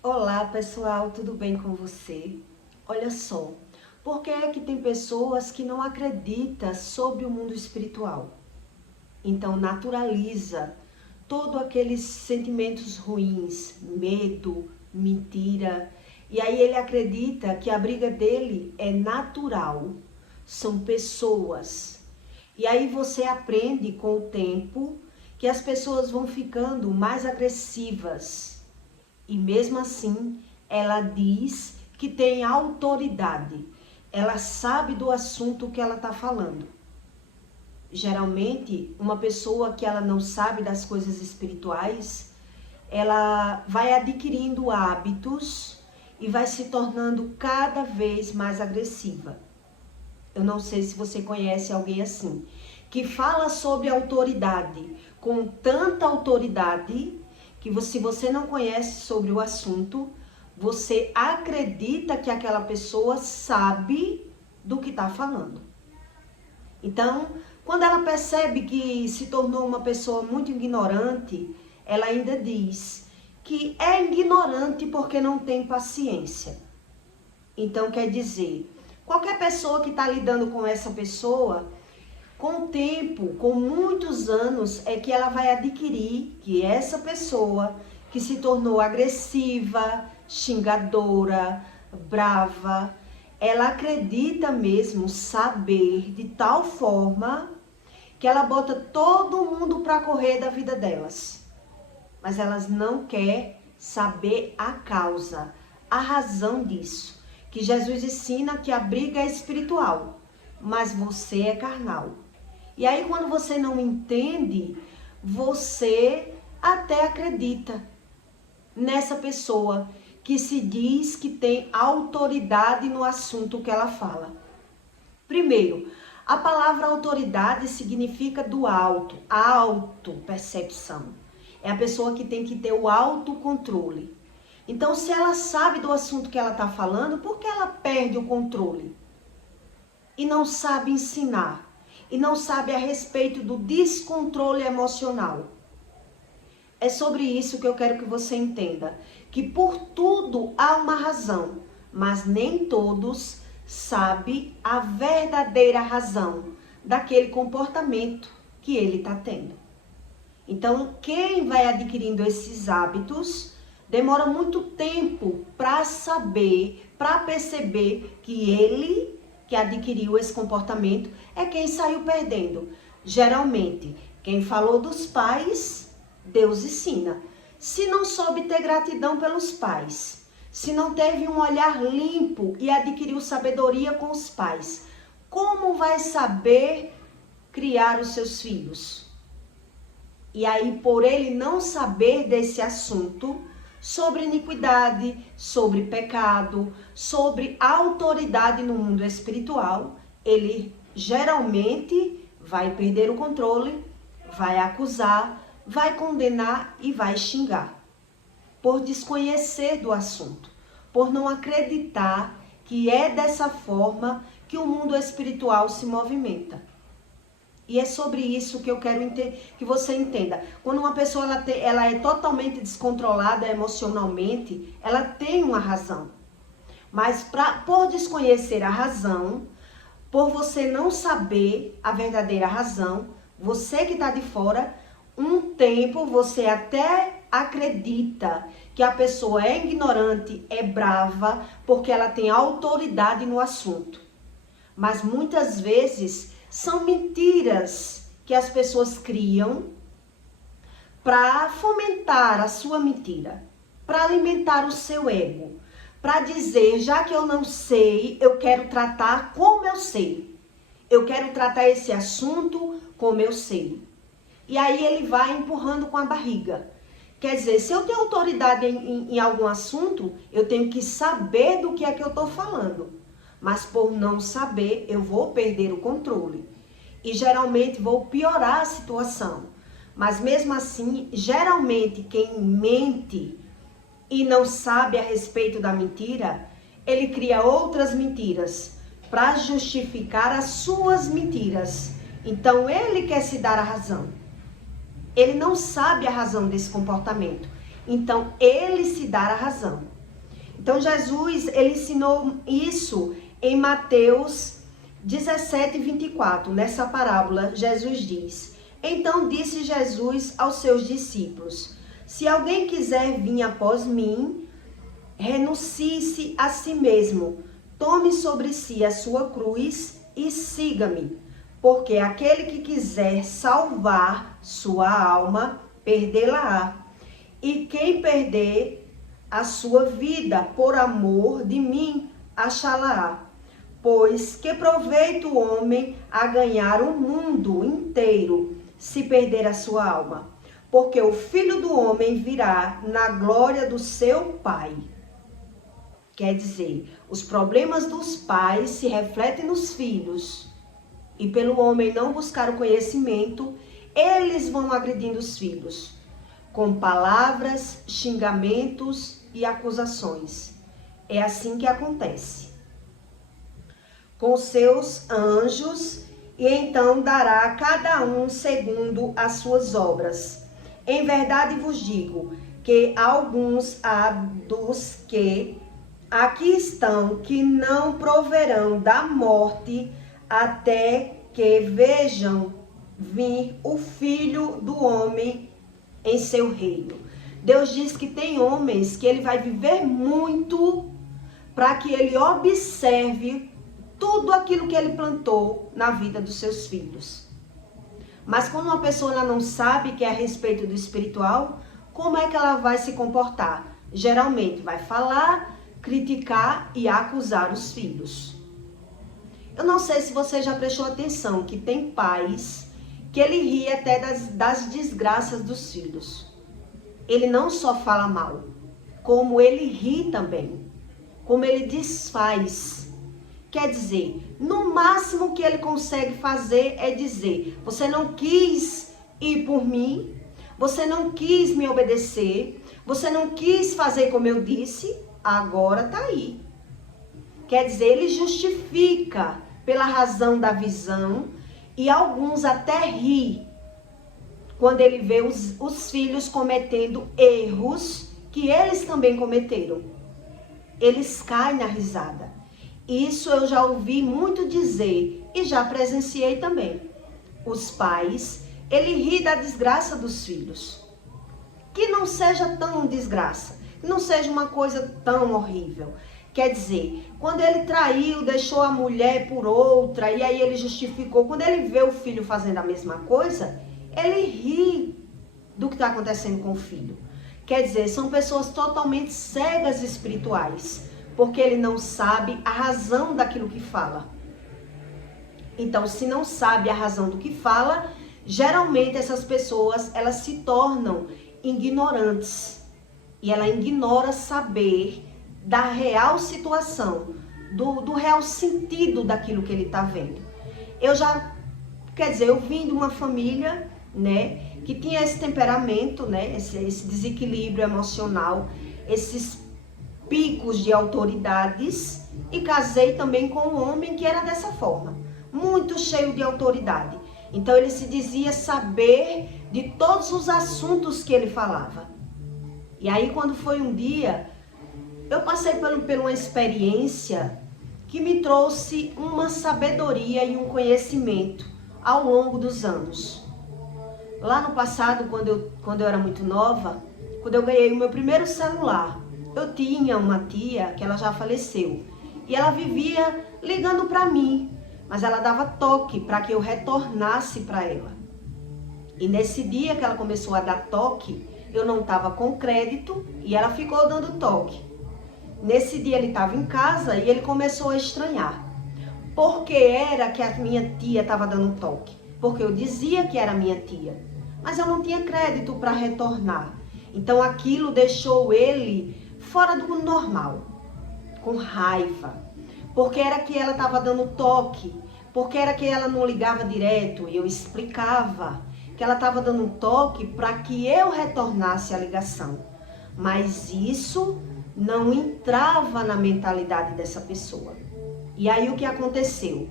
Olá pessoal, tudo bem com você? Olha só, por que é que tem pessoas que não acreditam sobre o mundo espiritual? Então naturaliza todos aqueles sentimentos ruins, medo, mentira, e aí ele acredita que a briga dele é natural, são pessoas. E aí você aprende com o tempo que as pessoas vão ficando mais agressivas. E mesmo assim, ela diz que tem autoridade. Ela sabe do assunto que ela está falando. Geralmente, uma pessoa que ela não sabe das coisas espirituais, ela vai adquirindo hábitos e vai se tornando cada vez mais agressiva. Eu não sei se você conhece alguém assim, que fala sobre autoridade, com tanta autoridade, que se você não conhece sobre o assunto, você acredita que aquela pessoa sabe do que está falando. Então, quando ela percebe que se tornou uma pessoa muito ignorante, ela ainda diz que é ignorante porque não tem paciência. Então, quer dizer, qualquer pessoa que está lidando com essa pessoa, com o tempo, com muitos anos, é que ela vai adquirir que essa pessoa que se tornou agressiva, xingadora, brava, ela acredita mesmo saber de tal forma que ela bota todo mundo para correr da vida delas. Mas elas não querem saber a causa, a razão disso. Que Jesus ensina que a briga é espiritual, mas você é carnal. E aí quando você não entende, você até acredita nessa pessoa que se diz que tem autoridade no assunto que ela fala. Primeiro, a palavra autoridade significa do alto, a autopercepção. É a pessoa que tem que ter o autocontrole. Então, se ela sabe do assunto que ela está falando, por que ela perde o controle? E não sabe ensinar. E não sabe a respeito do descontrole emocional. É sobre isso que eu quero que você entenda. Que por tudo há uma razão, mas nem todos sabem a verdadeira razão daquele comportamento que ele está tendo. Então, quem vai adquirindo esses hábitos demora muito tempo para saber, para perceber que ele que adquiriu esse comportamento é quem saiu perdendo. Geralmente, quem falou dos pais, Deus ensina. Se não soube ter gratidão pelos pais, se não teve um olhar limpo e adquiriu sabedoria com os pais, como vai saber criar os seus filhos? E aí, por ele não saber desse assunto, sobre iniquidade, sobre pecado, sobre autoridade no mundo espiritual, ele geralmente vai perder o controle, vai acusar, vai condenar e vai xingar. Por desconhecer do assunto, por não acreditar que é dessa forma que o mundo espiritual se movimenta. E é sobre isso que eu quero que você entenda. Quando uma pessoa ela é totalmente descontrolada emocionalmente, ela tem uma razão. Mas por desconhecer a razão, por você não saber a verdadeira razão, você que está de fora, um tempo você até acredita que a pessoa é ignorante, é brava, porque ela tem autoridade no assunto. Mas muitas vezes são mentiras que as pessoas criam para fomentar a sua mentira, para alimentar o seu ego, para dizer, já que eu não sei, eu quero tratar como eu sei. Eu quero tratar esse assunto como eu sei. E aí ele vai empurrando com a barriga. Quer dizer, se eu tenho autoridade em algum assunto, eu tenho que saber do que é que eu estou falando. Mas por não saber, eu vou perder o controle. E geralmente vou piorar a situação. Mas mesmo assim, geralmente quem mente e não sabe a respeito da mentira, ele cria outras mentiras para justificar as suas mentiras. Então ele quer se dar a razão. Ele não sabe a razão desse comportamento. então ele se dará razão. Então Jesus, ele ensinou isso em Mateus 17, 24. Nessa parábola, Jesus diz: então disse Jesus aos seus discípulos: se alguém quiser vir após mim, renuncie-se a si mesmo, tome sobre si a sua cruz e siga-me. Porque aquele que quiser salvar sua alma, perdê-la-á. E quem perder a sua vida por amor de mim, achá-la-á. Pois que proveito o homem a ganhar o mundo inteiro, se perder a sua alma? Porque o Filho do Homem virá na glória do seu Pai. Quer dizer, os problemas dos pais se refletem nos filhos. E pelo homem não buscar o conhecimento, eles vão agredindo os filhos, com palavras, xingamentos e acusações. É assim que acontece com seus anjos, e então dará a cada um segundo as suas obras. Em verdade vos digo que alguns há dos que aqui estão que não proverão da morte até que vejam vir o Filho do Homem em seu reino. Deus diz que tem homens que ele vai viver muito para que ele observe tudo aquilo que ele plantou na vida dos seus filhos. Mas quando uma pessoa ela não sabe que é a respeito do espiritual, como é que ela vai se comportar? Geralmente vai falar, criticar e acusar os filhos. Eu não sei se você já prestou atenção que tem pais que ele ri até das desgraças dos filhos. Ele não só fala mal, como ele ri também, como ele desfaz. Quer dizer, no máximo que ele consegue fazer é dizer: você não quis ir por mim, você não quis me obedecer, você não quis fazer como eu disse, agora tá aí. Quer dizer, ele justifica pela razão da visão, e alguns até ri quando ele vê os filhos cometendo erros que eles também cometeram. Eles caem na risada. Isso eu já ouvi muito dizer e já presenciei também. Os pais, ele ri da desgraça dos filhos. Que não seja tão desgraça, que não seja uma coisa tão horrível. Quer dizer, quando ele traiu, deixou a mulher por outra, e aí ele justificou. Quando ele vê o filho fazendo a mesma coisa, ele ri do que está acontecendo com o filho. Quer dizer, são pessoas totalmente cegas espirituais, porque ele não sabe a razão daquilo que fala. Então, se não sabe a razão do que fala, geralmente essas pessoas, elas se tornam ignorantes. E ela ignora saber da real situação, do real sentido daquilo que ele está vendo. Eu vim de uma família, né, que tinha esse temperamento, né, esse desequilíbrio emocional, esses picos de autoridades, e casei também com um homem que era dessa forma, muito cheio de autoridade. Então ele se dizia saber de todos os assuntos que ele falava. E aí quando foi um dia, eu passei por uma experiência que me trouxe uma sabedoria e um conhecimento ao longo dos anos. Lá no passado, quando eu era muito nova, quando eu ganhei o meu primeiro celular, eu tinha uma tia que ela já faleceu. E ela vivia ligando para mim, mas ela dava toque para que eu retornasse para ela. E nesse dia que ela começou a dar toque, eu não estava com crédito e ela ficou dando toque. Nesse dia ele estava em casa e ele começou a estranhar. Por que era que a minha tia estava dando toque? Porque eu dizia que era minha tia, mas eu não tinha crédito para retornar. Então aquilo deixou ele fora do normal, com raiva. Porque era que ela estava dando toque, porque era que ela não ligava direto. E eu explicava que ela estava dando toque para que eu retornasse a ligação. Mas isso não entrava na mentalidade dessa pessoa. E aí o que aconteceu?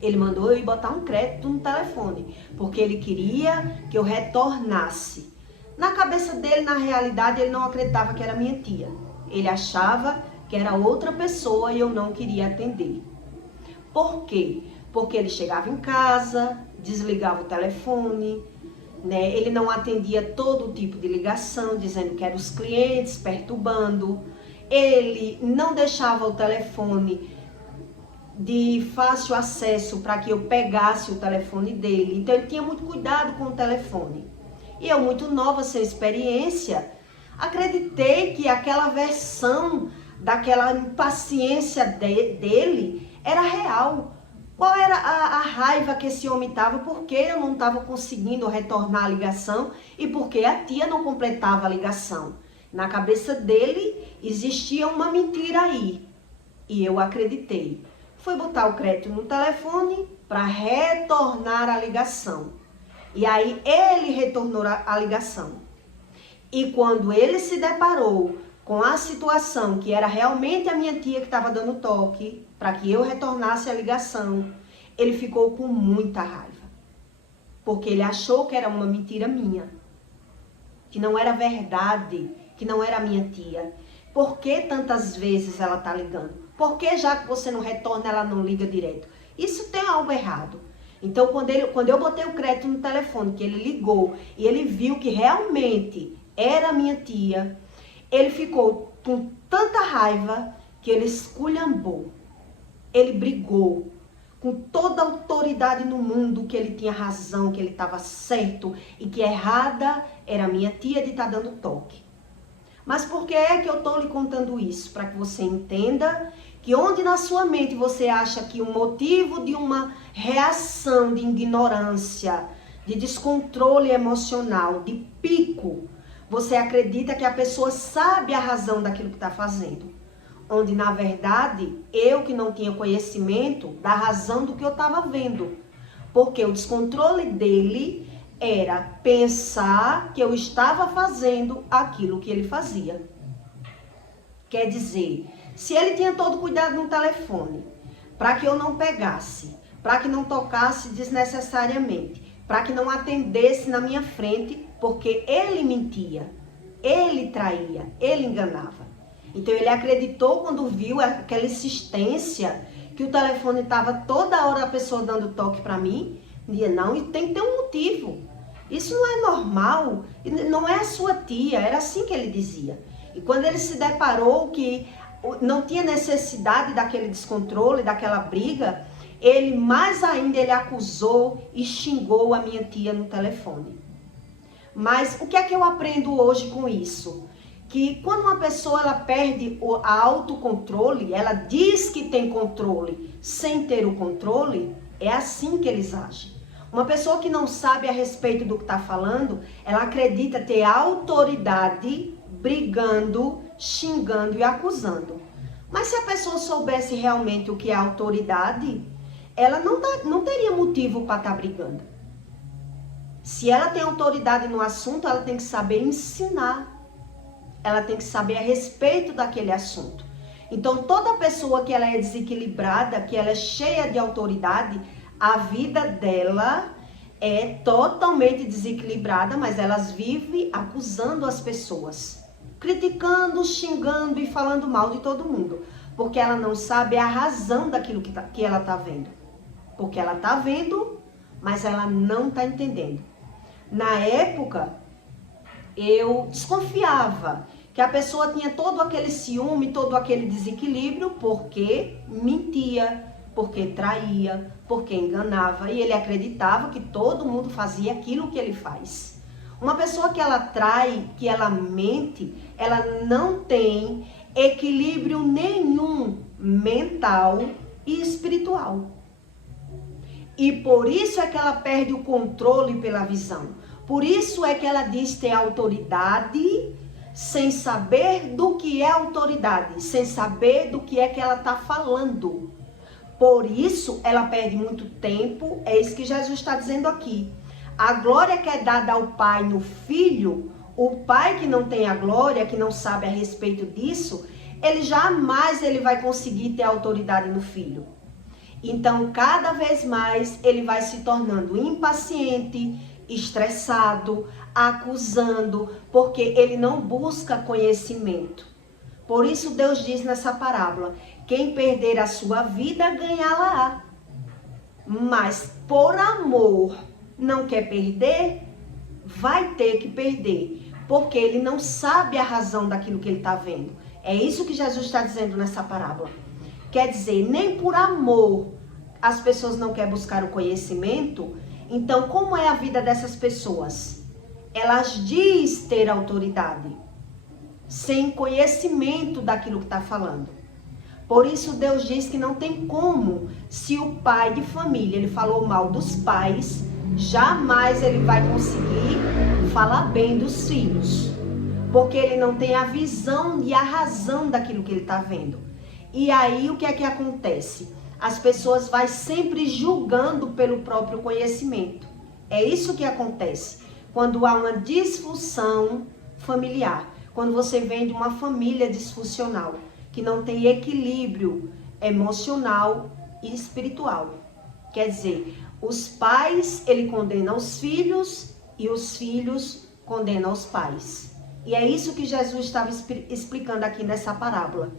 Ele mandou eu ir botar um crédito no telefone, porque ele queria que eu retornasse. Na cabeça dele, na realidade, ele não acreditava que era minha tia. Ele achava que era outra pessoa e eu não queria atender. Por quê? Porque ele chegava em casa, desligava o telefone, né? Ele não atendia todo tipo de ligação, dizendo que eram os clientes, perturbando. Ele não deixava o telefone de fácil acesso para que eu pegasse o telefone dele. Então ele tinha muito cuidado com o telefone. E eu, muito nova, sem experiência, acreditei que aquela versão daquela impaciência dele era real. Qual era a raiva que esse homem estava? Por que eu não estava conseguindo retornar a ligação e por que a tia não completava a ligação? Na cabeça dele existia uma mentira aí e eu acreditei. Fui botar o crédito no telefone para retornar a ligação. E aí ele retornou a ligação. E quando ele se deparou com a situação que era realmente a minha tia que estava dando toque para que eu retornasse a ligação, ele ficou com muita raiva. Porque ele achou que era uma mentira minha. Que não era verdade, que não era a minha tia. Por que tantas vezes ela está ligando? Por que já que você não retorna, ela não liga direto? Isso tem algo errado. Então, quando eu botei o crédito no telefone, que ele ligou e ele viu que realmente era a minha tia, ele ficou com tanta raiva que ele esculhambou. Ele brigou com toda a autoridade no mundo que ele tinha razão, que ele estava certo e que errada era a minha tia de estar dando toque. Mas por que é que eu estou lhe contando isso? Para que você entenda que onde na sua mente você acha que o motivo de uma reação de ignorância, de descontrole emocional, de pico, você acredita que a pessoa sabe a razão daquilo que está fazendo. Onde na verdade, eu que não tinha conhecimento da razão do que eu estava vendo. Porque o descontrole dele era pensar que eu estava fazendo aquilo que ele fazia. Quer dizer, se ele tinha todo cuidado no telefone, para que eu não pegasse, para que não tocasse desnecessariamente, para que não atendesse na minha frente, porque ele mentia, ele traía, ele enganava. Então ele acreditou quando viu aquela insistência, que o telefone estava toda hora a pessoa dando toque para mim, dizia, não, e tem que ter um motivo. Isso não é normal, não é a sua tia, era assim que ele dizia. E quando ele se deparou que não tinha necessidade daquele descontrole, daquela briga, ele mais ainda ele acusou e xingou a minha tia no telefone. Mas o que é que eu aprendo hoje com isso? Que quando uma pessoa ela perde o autocontrole, ela diz que tem controle sem ter o controle, é assim que eles agem. Uma pessoa que não sabe a respeito do que está falando, ela acredita ter autoridade brigando, xingando e acusando. Mas se a pessoa soubesse realmente o que é autoridade, ela não teria motivo para estar brigando. Se ela tem autoridade no assunto, ela tem que saber ensinar. Ela tem que saber a respeito daquele assunto. Então, toda pessoa que ela é desequilibrada, que ela é cheia de autoridade, a vida dela é totalmente desequilibrada, mas elas vivem acusando as pessoas, criticando, xingando e falando mal de todo mundo, porque ela não sabe a razão daquilo que ela está vendo. Porque ela está vendo, mas ela não está entendendo. Na época, eu desconfiava que a pessoa tinha todo aquele ciúme, todo aquele desequilíbrio, porque mentia, porque traía, porque enganava. E ele acreditava que todo mundo fazia aquilo que ele faz. Uma pessoa que ela trai, que ela mente, ela não tem equilíbrio nenhum mental e espiritual. E por isso é que ela perde o controle pela visão. Por isso é que ela diz ter autoridade sem saber do que é autoridade, sem saber do que é que ela está falando. Por isso ela perde muito tempo, é isso que Jesus está dizendo aqui. A glória que é dada ao Pai no Filho, o pai que não tem a glória, que não sabe a respeito disso, ele jamais vai conseguir ter autoridade no Filho. Então, cada vez mais ele vai se tornando impaciente, estressado, acusando, porque ele não busca conhecimento. Por isso Deus diz nessa parábola, quem perder a sua vida, ganhá-la-á. Mas por amor não quer perder, vai ter que perder, porque ele não sabe a razão daquilo que ele está vendo. É isso que Jesus está dizendo nessa parábola. Quer dizer, nem por amor as pessoas não querem buscar o conhecimento. Então, como é a vida dessas pessoas? Elas dizem ter autoridade, sem conhecimento daquilo que está falando. Por isso Deus diz que não tem como, se o pai de família, ele falou mal dos pais, jamais ele vai conseguir falar bem dos filhos. Porque ele não tem a visão e a razão daquilo que ele está vendo. E aí o que é que acontece? As pessoas vão sempre julgando pelo próprio conhecimento. É isso que acontece quando há uma disfunção familiar. Quando você vem de uma família disfuncional, que não tem equilíbrio emocional e espiritual. Quer dizer, os pais, ele condena os filhos e os filhos condenam os pais. E é isso que Jesus estava explicando aqui nessa parábola.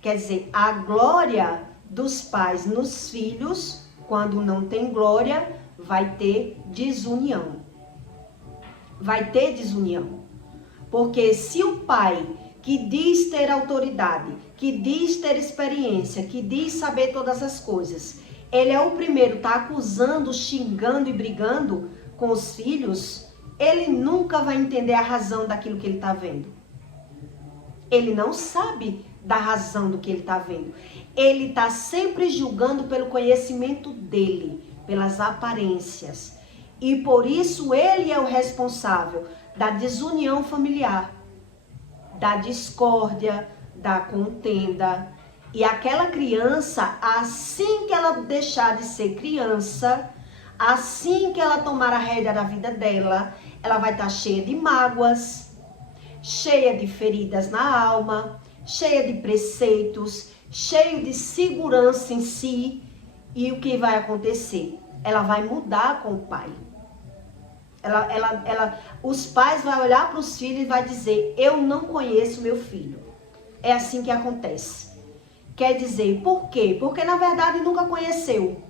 Quer dizer, a glória dos pais nos filhos, quando não tem glória, vai ter desunião. Vai ter desunião. Porque se o pai que diz ter autoridade, que diz ter experiência, que diz saber todas as coisas, ele é o primeiro, está acusando, xingando e brigando com os filhos, ele nunca vai entender a razão daquilo que ele está vendo. Ele não sabe da razão do que ele está vendo. Ele está sempre julgando pelo conhecimento dele, pelas aparências. E por isso ele é o responsável da desunião familiar, da discórdia, da contenda. E aquela criança, assim que ela deixar de ser criança, assim que ela tomar a rédea da vida dela, ela vai estar cheia de mágoas, cheia de feridas na alma, cheia de preceitos, cheia de segurança em si. E o que vai acontecer? Ela vai mudar com o pai. Os pais vão olhar para os filhos e vai dizer, eu não conheço meu filho. É assim que acontece. Quer dizer, por quê? Porque na verdade nunca conheceu.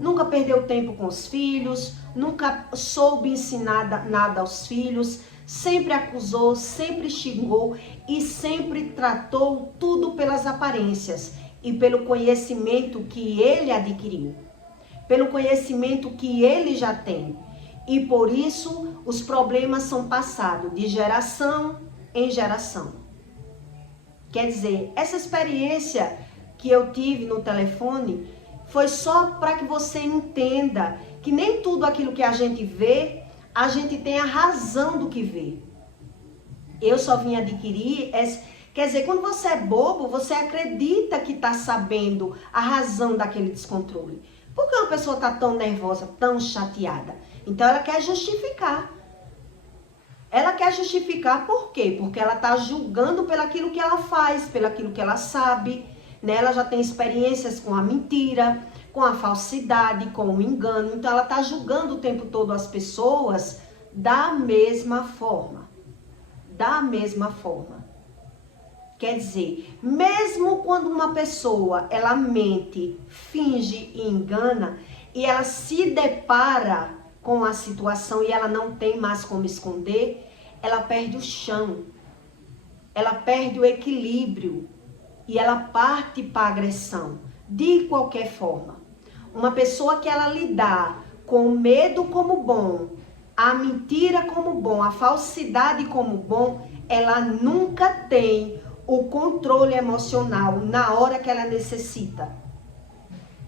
Nunca perdeu tempo com os filhos, nunca soube ensinar nada aos filhos, sempre acusou, sempre xingou e sempre tratou tudo pelas aparências e pelo conhecimento que ele adquiriu, pelo conhecimento que ele já tem. E por isso os problemas são passados de geração em geração. Quer dizer, essa experiência que eu tive no telefone foi só para que você entenda que nem tudo aquilo que a gente vê, a gente tem a razão do que vê. Eu só vim adquirir, quer dizer, quando você é bobo, você acredita que está sabendo a razão daquele descontrole. Por que uma pessoa está tão nervosa, tão chateada? Então ela quer justificar. Ela quer justificar por quê? Porque ela está julgando pelaquilo que ela faz, pelaquilo que ela sabe. Né? Ela já tem experiências com a mentira, com a falsidade, com o engano. Então ela está julgando o tempo todo as pessoas da mesma forma. Da mesma forma. Quer dizer, mesmo quando uma pessoa, ela mente, finge e engana, e ela se depara com a situação e ela não tem mais como esconder, ela perde o chão, ela perde o equilíbrio e ela parte para a agressão, de qualquer forma. Uma pessoa que ela lidar com o medo como bom, a mentira como bom, a falsidade como bom, ela nunca tem o controle emocional na hora que ela necessita.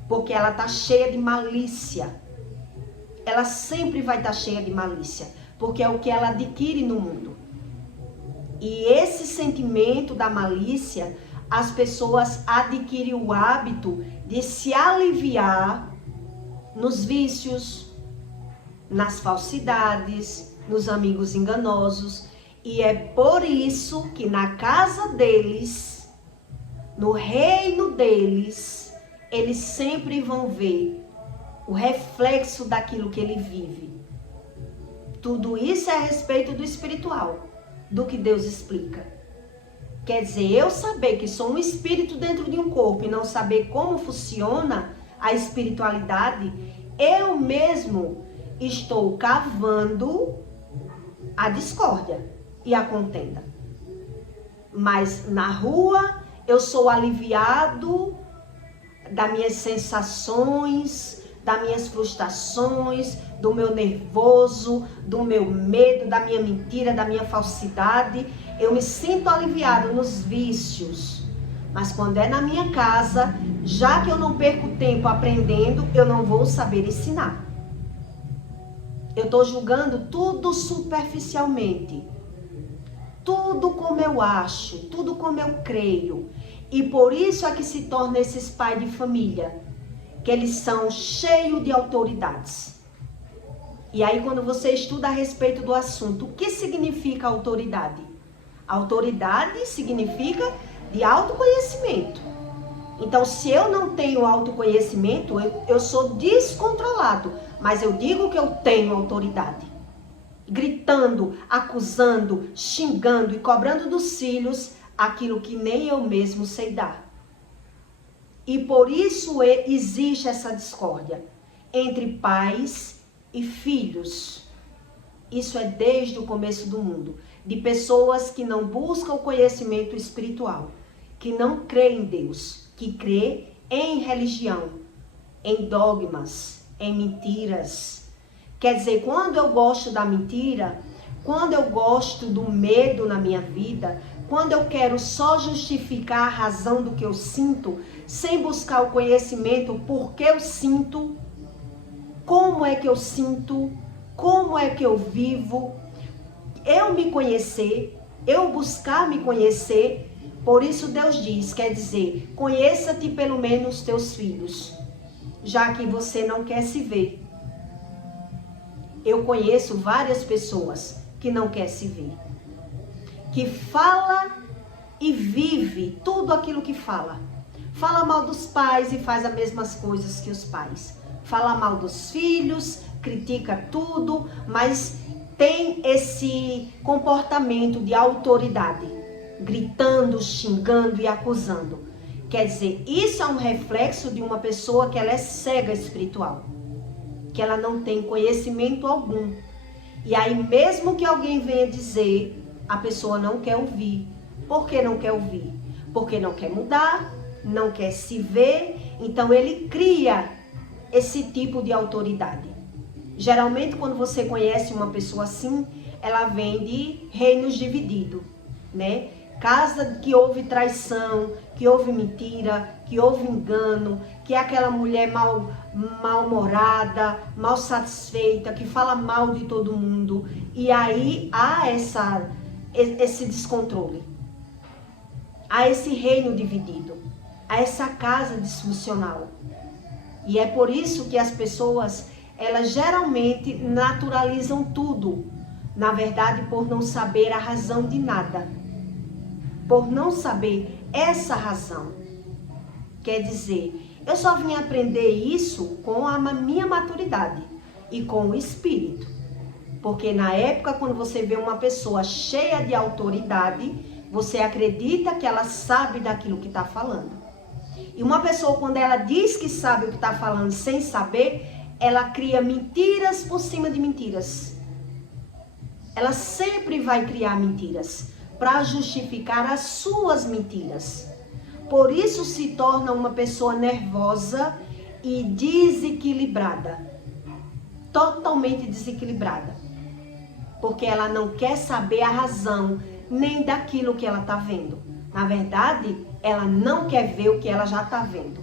Porque ela está cheia de malícia. Ela sempre vai estar cheia de malícia. Porque é o que ela adquire no mundo. E esse sentimento da malícia, as pessoas adquirem o hábito de se aliviar nos vícios, nas falsidades, nos amigos enganosos. E é por isso que na casa deles, no reino deles, eles sempre vão ver o reflexo daquilo que ele vive. Tudo isso é a respeito do espiritual, do que Deus explica. Quer dizer, eu saber que sou um espírito dentro de um corpo e não saber como funciona a espiritualidade, eu mesmo estou cavando a discórdia e a contenda. Mas na rua eu sou aliviado das minhas sensações, das minhas frustrações, do meu nervoso, do meu medo, da minha mentira, da minha falsidade. Eu me sinto aliviado nos vícios. Mas quando é na minha casa, já que eu não perco tempo aprendendo, eu não vou saber ensinar. Eu estou julgando tudo superficialmente. Tudo como eu acho, tudo como eu creio. E por isso é que se torna esses pais de família, que eles são cheios de autoridades. E aí quando você estuda a respeito do assunto, o que significa autoridade? Autoridade significa de autoconhecimento. Então, se eu não tenho autoconhecimento, eu sou descontrolado. Mas eu digo que eu tenho autoridade. Gritando, acusando, xingando e cobrando dos filhos aquilo que nem eu mesmo sei dar. E por isso existe essa discórdia entre pais e filhos. Isso é desde o começo do mundo. De pessoas que não buscam o conhecimento espiritual, que não creem em Deus, que crê em religião, em dogmas, em mentiras. Quer dizer, quando eu gosto da mentira, quando eu gosto do medo na minha vida, quando eu quero só justificar a razão do que eu sinto, sem buscar o conhecimento, por que eu sinto, como é que eu sinto, como é que eu vivo, eu me conhecer, eu buscar me conhecer. Por isso Deus diz, quer dizer, conheça-te pelo menos os teus filhos, já que você não quer se ver. Eu conheço várias pessoas que não querem se ver, que fala e vive tudo aquilo que fala. Fala mal dos pais e faz as mesmas coisas que os pais. Fala mal dos filhos, critica tudo, mas tem esse comportamento de autoridade, gritando, xingando e acusando. Quer dizer, isso é um reflexo de uma pessoa que ela é cega espiritual, que ela não tem conhecimento algum. E aí mesmo que alguém venha dizer, a pessoa não quer ouvir. Por que não quer ouvir? Porque não quer mudar, não quer se ver, então ele cria esse tipo de autoridade. Geralmente quando você conhece uma pessoa assim, ela vem de reinos divididos, né? Casa que houve traição, que houve mentira, que houve engano, que é aquela mulher mal-humorada, mal satisfeita, que fala mal de todo mundo. E aí há esse descontrole, há esse reino dividido, há essa casa disfuncional. E é por isso que as pessoas, elas geralmente naturalizam tudo, na verdade por não saber a razão de nada. Por não saber essa razão. Quer dizer, eu só vim aprender isso com a minha maturidade e com o espírito. Porque na época, quando você vê uma pessoa cheia de autoridade, você acredita que ela sabe daquilo que está falando. E uma pessoa, quando ela diz que sabe o que está falando sem saber, ela cria mentiras por cima de mentiras. Ela sempre vai criar mentiras para justificar as suas mentiras. Por isso se torna uma pessoa nervosa e desequilibrada. Totalmente desequilibrada. Porque ela não quer saber a razão nem daquilo que ela está vendo. Na verdade, ela não quer ver o que ela já está vendo.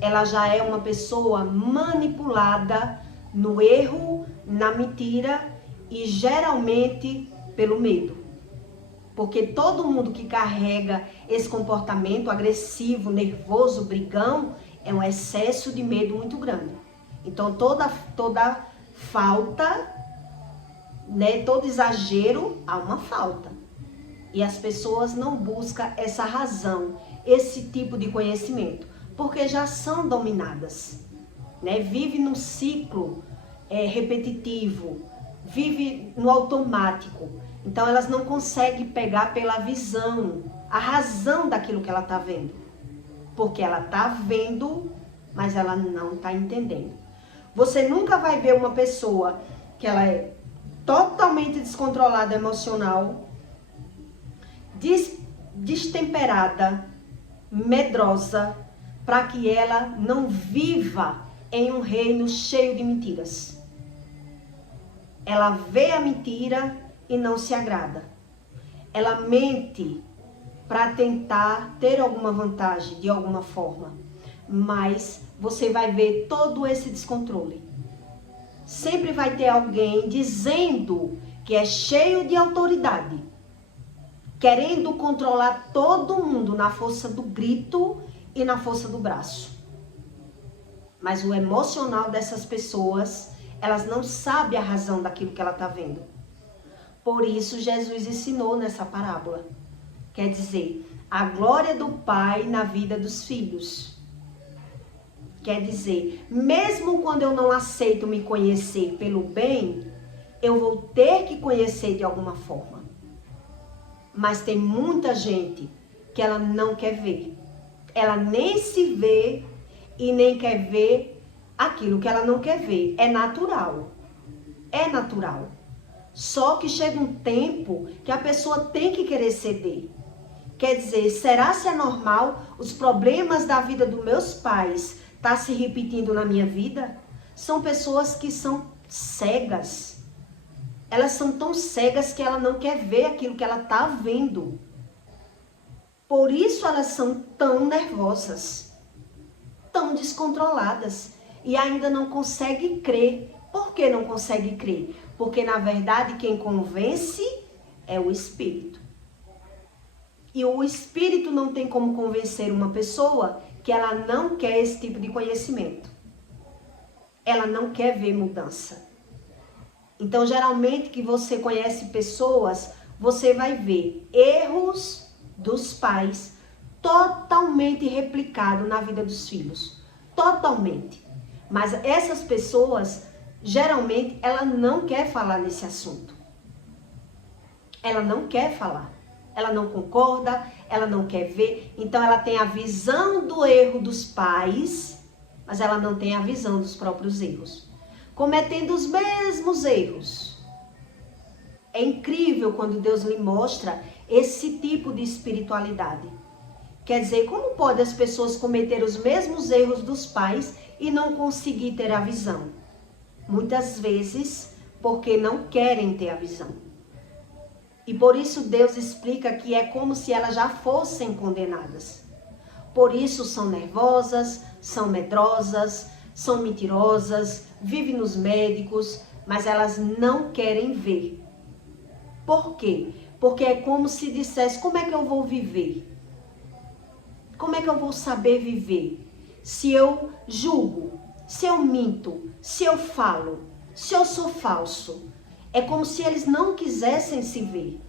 Ela já é uma pessoa manipulada no erro, na mentira e geralmente pelo medo. Porque todo mundo que carrega esse comportamento agressivo, nervoso, brigão, é um excesso de medo muito grande. Então toda falta, né, todo exagero, há uma falta. E as pessoas não buscam essa razão, esse tipo de conhecimento, porque já são dominadas, né? Vive num ciclo repetitivo vive no automático. Então elas não conseguem pegar pela visão, a razão daquilo que ela está vendo. Porque ela está vendo, mas ela não está entendendo. Você nunca vai ver uma pessoa que ela é totalmente descontrolada emocional, destemperada, medrosa, para que ela não viva em um reino cheio de mentiras. Ela vê a mentira e não se agrada. Ela mente para tentar ter alguma vantagem de alguma forma. Mas você vai ver todo esse descontrole. Sempre vai ter alguém dizendo que é cheio de autoridade, querendo controlar todo mundo na força do grito e na força do braço. Mas o emocional dessas pessoas, elas não sabem a razão daquilo que ela está vendo. Por isso Jesus ensinou nessa parábola. Quer dizer, a glória do Pai na vida dos filhos. Quer dizer, mesmo quando eu não aceito me conhecer pelo bem, eu vou ter que conhecer de alguma forma. Mas tem muita gente que ela não quer ver. Ela nem se vê e nem quer ver aquilo que ela não quer ver. É natural. É natural. Só que chega um tempo que a pessoa tem que querer ceder. Quer dizer, será se é normal os problemas da vida dos meus pais tá se repetindo na minha vida? São pessoas que são cegas. Elas são tão cegas que ela não quer ver aquilo que ela tá vendo. Por isso elas são tão nervosas, tão descontroladas e ainda não conseguem crer. Por que não consegue crer? Porque na verdade quem convence é o Espírito. E o Espírito não tem como convencer uma pessoa que ela não quer esse tipo de conhecimento. Ela não quer ver mudança. Então, geralmente que você conhece pessoas, você vai ver erros dos pais totalmente replicados na vida dos filhos. Totalmente. Mas essas pessoas, geralmente, ela não quer falar nesse assunto. Ela não quer falar. Ela não concorda, ela não quer ver. Então, ela tem a visão do erro dos pais, mas ela não tem a visão dos próprios erros. Cometendo os mesmos erros. É incrível quando Deus lhe mostra esse tipo de espiritualidade. Quer dizer, como pode as pessoas cometer os mesmos erros dos pais e não conseguir ter a visão? Muitas vezes, porque não querem ter a visão. E por isso Deus explica que é como se elas já fossem condenadas. Por isso são nervosas, são medrosas, são mentirosas, vivem nos médicos, mas elas não querem ver. Por quê? Porque é como se dissesse, como é que eu vou viver? Como é que eu vou saber viver? Se eu julgo, se eu minto, se eu falo, se eu sou falso. É como se eles não quisessem se ver.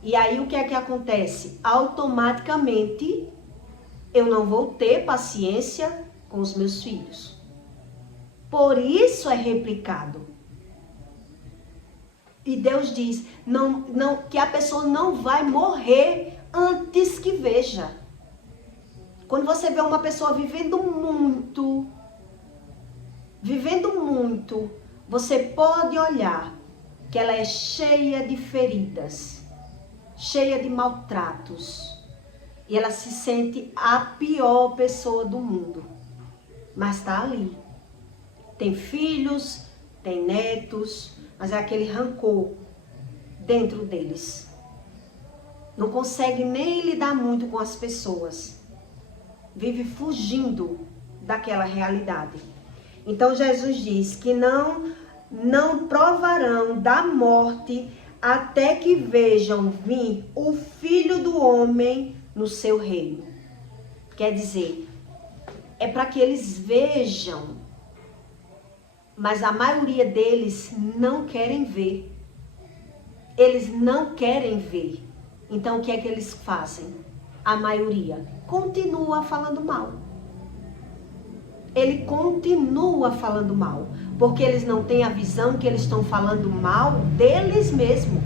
E aí o que é que acontece? Automaticamente eu não vou ter paciência com os meus filhos. Por isso é replicado. E Deus diz que a pessoa não vai morrer antes que veja. Quando você vê uma pessoa vivendo muito, você pode olhar que ela é cheia de feridas, cheia de maltratos. E ela se sente a pior pessoa do mundo. Mas está ali. Tem filhos, tem netos, mas é aquele rancor dentro deles. Não consegue nem lidar muito com as pessoas. Vive fugindo daquela realidade. Então Jesus diz que não provarão da morte até que vejam vir o Filho do Homem no seu reino. Quer dizer, é para que eles vejam, mas a maioria deles não querem ver. Eles não querem ver. Então o que é que eles fazem? A maioria continua falando mal. Ele continua falando mal. Porque eles não têm a visão que eles estão falando mal deles mesmos.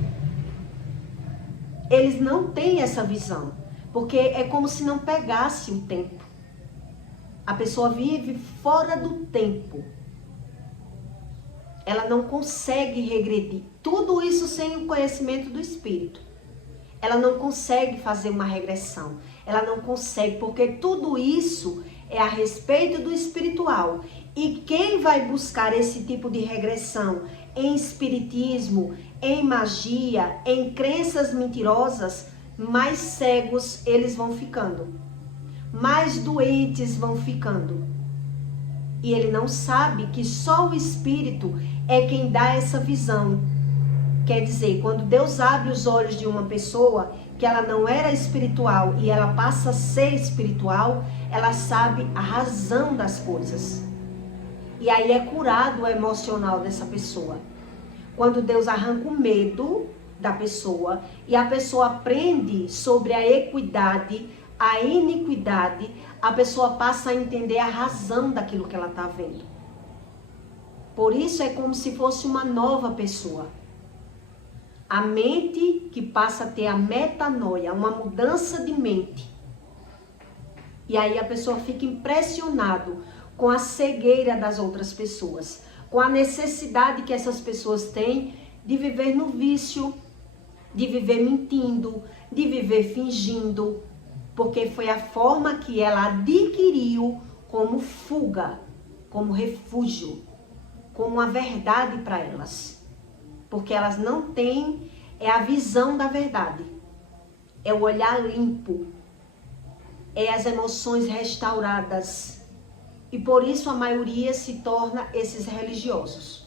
Eles não têm essa visão. Porque é como se não pegasse o tempo. A pessoa vive fora do tempo. Ela não consegue regredir. Tudo isso sem o conhecimento do Espírito. Ela não consegue fazer uma regressão. Ela não consegue, porque tudo isso é a respeito do espiritual. E quem vai buscar esse tipo de regressão em espiritismo, em magia, em crenças mentirosas, mais cegos eles vão ficando. Mais doentes vão ficando. E ele não sabe que só o Espírito é quem dá essa visão. Quer dizer, quando Deus abre os olhos de uma pessoa que ela não era espiritual e ela passa a ser espiritual, ela sabe a razão das coisas. E aí é curado o emocional dessa pessoa. Quando Deus arranca o medo da pessoa e a pessoa aprende sobre a equidade, a iniquidade, a pessoa passa a entender a razão daquilo que ela está vendo. Por isso é como se fosse uma nova pessoa. A mente que passa a ter a metanoia, uma mudança de mente. E aí a pessoa fica impressionado com a cegueira das outras pessoas, com a necessidade que essas pessoas têm de viver no vício, de viver mentindo, de viver fingindo, porque foi a forma que ela adquiriu como fuga, como refúgio, como uma verdade para elas. Porque elas não têm a visão da verdade, é o olhar limpo, é as emoções restauradas. E por isso a maioria se torna esses religiosos,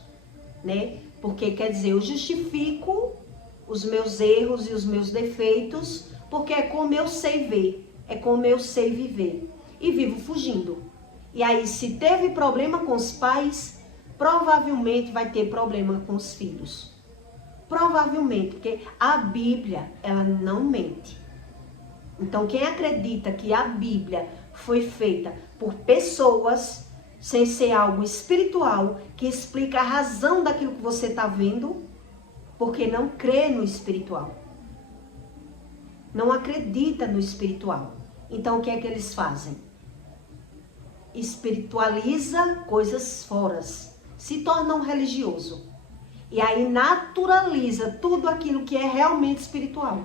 né? Porque quer dizer, eu justifico os meus erros e os meus defeitos, porque é como eu sei ver, é como eu sei viver. E vivo fugindo. E aí, se teve problema com os pais, provavelmente vai ter problema com os filhos. Provavelmente, porque a Bíblia, ela não mente. Então, quem acredita que a Bíblia foi feita por pessoas, sem ser algo espiritual, que explica a razão daquilo que você está vendo, porque não crê no espiritual. Não acredita no espiritual. Então, o que é que eles fazem? Espiritualiza coisas fora, se torna um religioso. E aí naturaliza tudo aquilo que é realmente espiritual.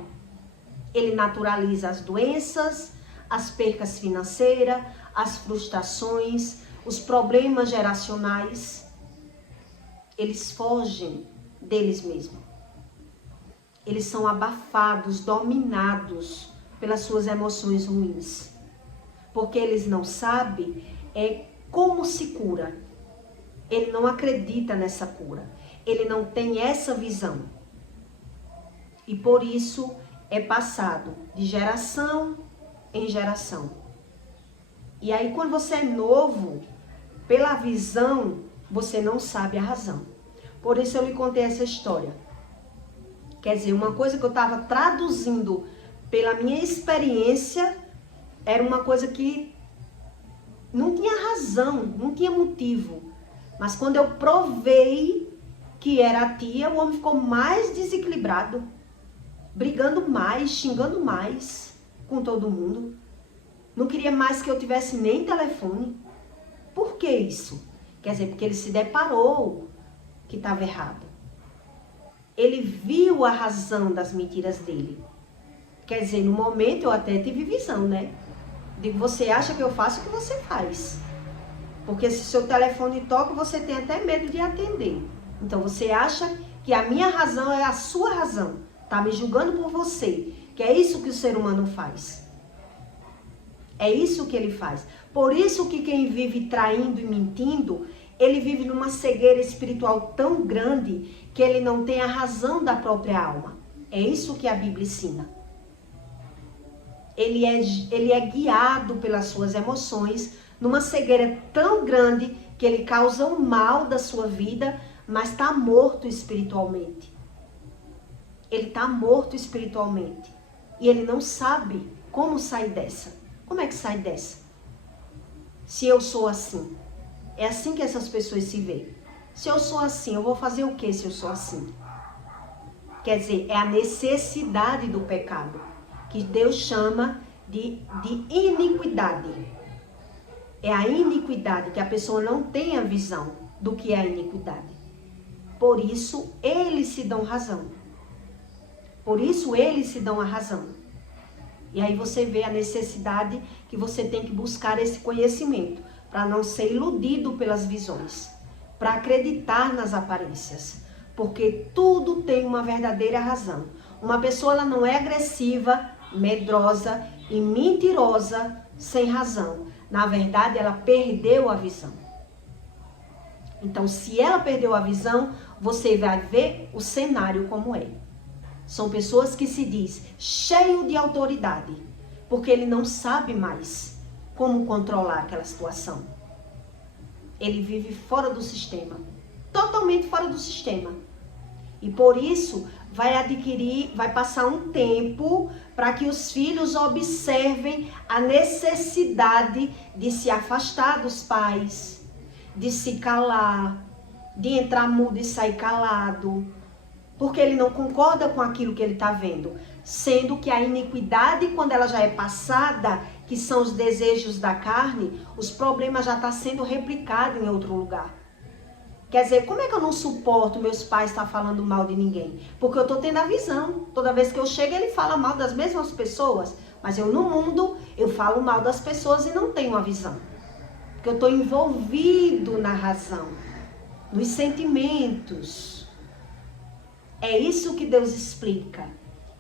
Ele naturaliza as doenças, as percas financeiras, as frustrações, os problemas geracionais. Eles fogem deles mesmos. Eles são abafados, dominados pelas suas emoções ruins. Porque eles não sabem como se cura. Ele não acredita nessa cura. Ele não tem essa visão. E por isso é passado de geração em geração. E aí quando você é novo, pela visão, você não sabe a razão. Por isso eu lhe contei essa história. Quer dizer, uma coisa que eu estava traduzindo pela minha experiência, era uma coisa que não tinha razão, não tinha motivo. Mas quando eu provei que era a tia, o homem ficou mais desequilibrado, brigando mais, xingando mais com todo mundo. Não queria mais que eu tivesse nem telefone. Por que isso? Quer dizer, porque ele se deparou que estava errado. Ele viu a razão das mentiras dele. Quer dizer, no momento eu até tive visão, né? Digo, você acha que eu faço o que você faz. Porque se seu telefone toca, você tem até medo de atender. Então você acha que a minha razão é a sua razão. Tá me julgando por você. Que é isso que o ser humano faz. É isso que ele faz. Por isso que quem vive traindo e mentindo, ele vive numa cegueira espiritual tão grande que ele não tem a razão da própria alma. É isso que a Bíblia ensina. Ele é guiado pelas suas emoções numa cegueira tão grande que ele causa o mal da sua vida, mas está morto espiritualmente. Ele está morto espiritualmente. E ele não sabe como sair dessa. Como é que sai dessa? Se eu sou assim. É assim que essas pessoas se veem. Se eu sou assim, eu vou fazer o que se eu sou assim? Quer dizer, é a necessidade do pecado, que Deus chama de iniquidade. É a iniquidade, que a pessoa não tem a visão do que é a iniquidade. Por isso, eles se dão razão. Por isso, eles se dão a razão. E aí você vê a necessidade que você tem que buscar esse conhecimento, para não ser iludido pelas visões, para acreditar nas aparências, porque tudo tem uma verdadeira razão. Uma pessoa ela não é agressiva, medrosa e mentirosa sem razão. Na verdade, ela perdeu a visão. Então, se ela perdeu a visão, você vai ver o cenário como é. São pessoas que se diz cheio de autoridade, porque ele não sabe mais como controlar aquela situação. Ele vive fora do sistema, totalmente fora do sistema. E por isso vai passar um tempo para que os filhos observem a necessidade de se afastar dos pais, de se calar, de entrar mudo e sair calado, porque ele não concorda com aquilo que ele está vendo. Sendo que a iniquidade, quando ela já é passada, que são os desejos da carne, os problemas já estão sendo replicados em outro lugar. Quer dizer, como é que eu não suporto meus pais estar falando mal de ninguém? Porque eu estou tendo a visão. Toda vez que eu chego, ele fala mal das mesmas pessoas. Mas eu, no mundo, eu falo mal das pessoas e não tenho a visão. Porque eu estou envolvido na razão, nos sentimentos. É isso que Deus explica.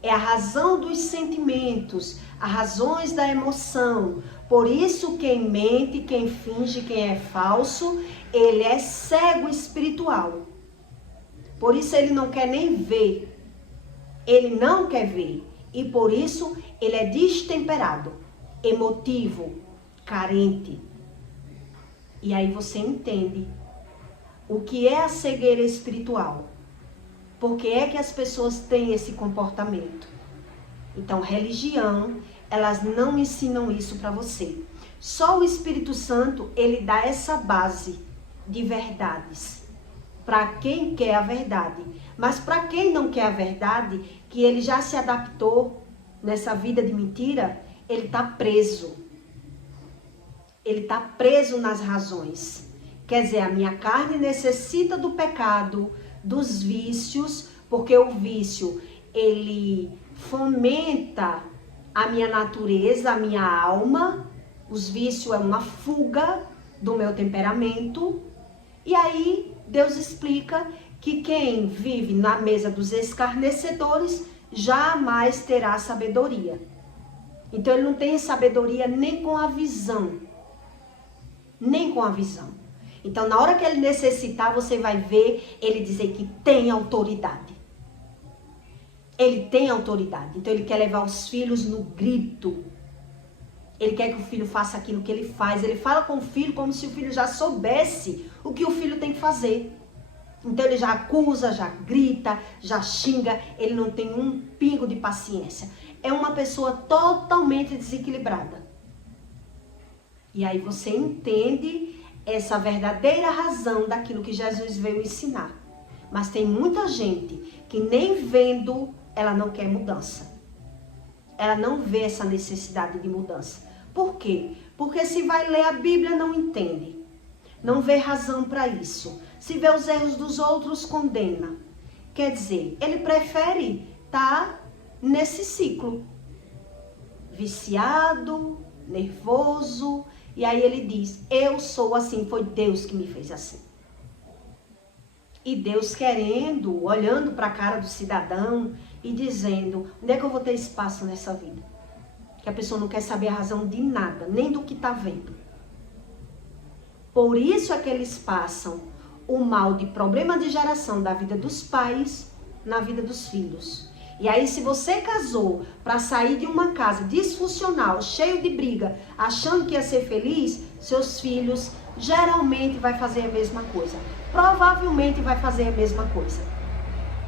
É a razão dos sentimentos, as razões da emoção. Por isso, quem mente, quem finge, quem é falso, ele é cego espiritual. Por isso, ele não quer nem ver. Ele não quer ver. E por isso, ele é destemperado, emotivo, carente. E aí você entende o que é a cegueira espiritual. Por que é que as pessoas têm esse comportamento? Então, religião, elas não ensinam isso para você. Só o Espírito Santo, ele dá essa base de verdades para quem quer a verdade. Mas para quem não quer a verdade, que ele já se adaptou nessa vida de mentira, ele está preso. Ele está preso nas razões. Quer dizer, a minha carne necessita do pecado, dos vícios, porque o vício, ele fomenta a minha natureza, a minha alma. Os vícios é uma fuga do meu temperamento. E aí, Deus explica que quem vive na mesa dos escarnecedores jamais terá sabedoria. Então, ele não tem sabedoria nem com a visão. Nem com a visão. Então, na hora que ele necessitar, você vai ver ele dizer que tem autoridade. Ele tem autoridade. Então, ele quer levar os filhos no grito. Ele quer que o filho faça aquilo que ele faz. Ele fala com o filho como se o filho já soubesse o que o filho tem que fazer. Então, ele já acusa, já grita, já xinga. Ele não tem um pingo de paciência. É uma pessoa totalmente desequilibrada. E aí você entende essa verdadeira razão daquilo que Jesus veio ensinar. Mas tem muita gente que nem vendo, ela não quer mudança. Ela não vê essa necessidade de mudança. Por quê? Porque se vai ler a Bíblia, não entende. Não vê razão para isso. Se vê os erros dos outros, condena. Quer dizer, ele prefere estar nesse ciclo. Viciado, nervoso. E aí ele diz, eu sou assim, foi Deus que me fez assim. E Deus querendo, olhando para a cara do cidadão e dizendo, onde é que eu vou ter espaço nessa vida? Que a pessoa não quer saber a razão de nada, nem do que está vendo. Por isso é que eles passam o mal de problema de geração da vida dos pais na vida dos filhos. E aí, se você casou para sair de uma casa disfuncional, cheio de briga, achando que ia ser feliz, seus filhos geralmente vai fazer a mesma coisa. Provavelmente vai fazer a mesma coisa.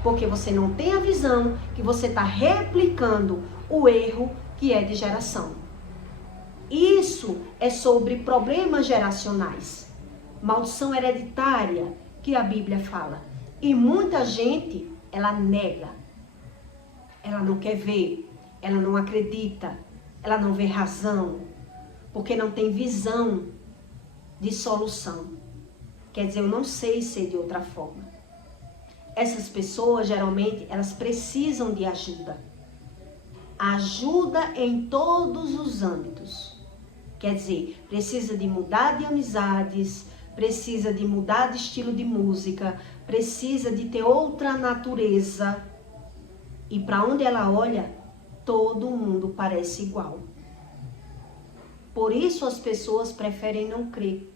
Porque você não tem a visão que você está replicando o erro que é de geração. Isso é sobre problemas geracionais. Maldição hereditária que a Bíblia fala. E muita gente, ela nega. Ela não quer ver, ela não acredita, ela não vê razão, porque não tem visão de solução. Quer dizer, eu não sei ser de outra forma. Essas pessoas, geralmente, elas precisam de ajuda. Ajuda em todos os âmbitos. Quer dizer, precisa de mudar de amizades, precisa de mudar de estilo de música, precisa de ter outra natureza. E para onde ela olha, todo mundo parece igual. Por isso as pessoas preferem não crer.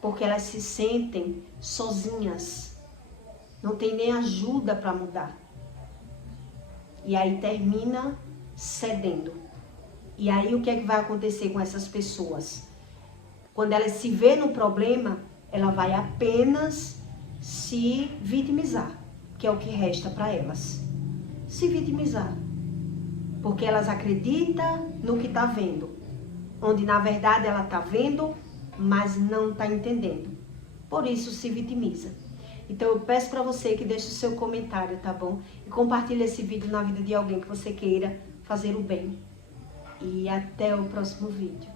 Porque elas se sentem sozinhas. Não tem nem ajuda para mudar. E aí termina cedendo. E aí o que é que vai acontecer com essas pessoas? Quando ela se vê no problema, ela vai apenas se vitimizar, que é o que resta para elas. Se vitimizar. Porque elas acreditam no que está vendo. Onde na verdade ela está vendo, mas não está entendendo. Por isso se vitimiza. Então eu peço para você que deixe o seu comentário, tá bom? E compartilhe esse vídeo na vida de alguém que você queira fazer o bem. E até o próximo vídeo.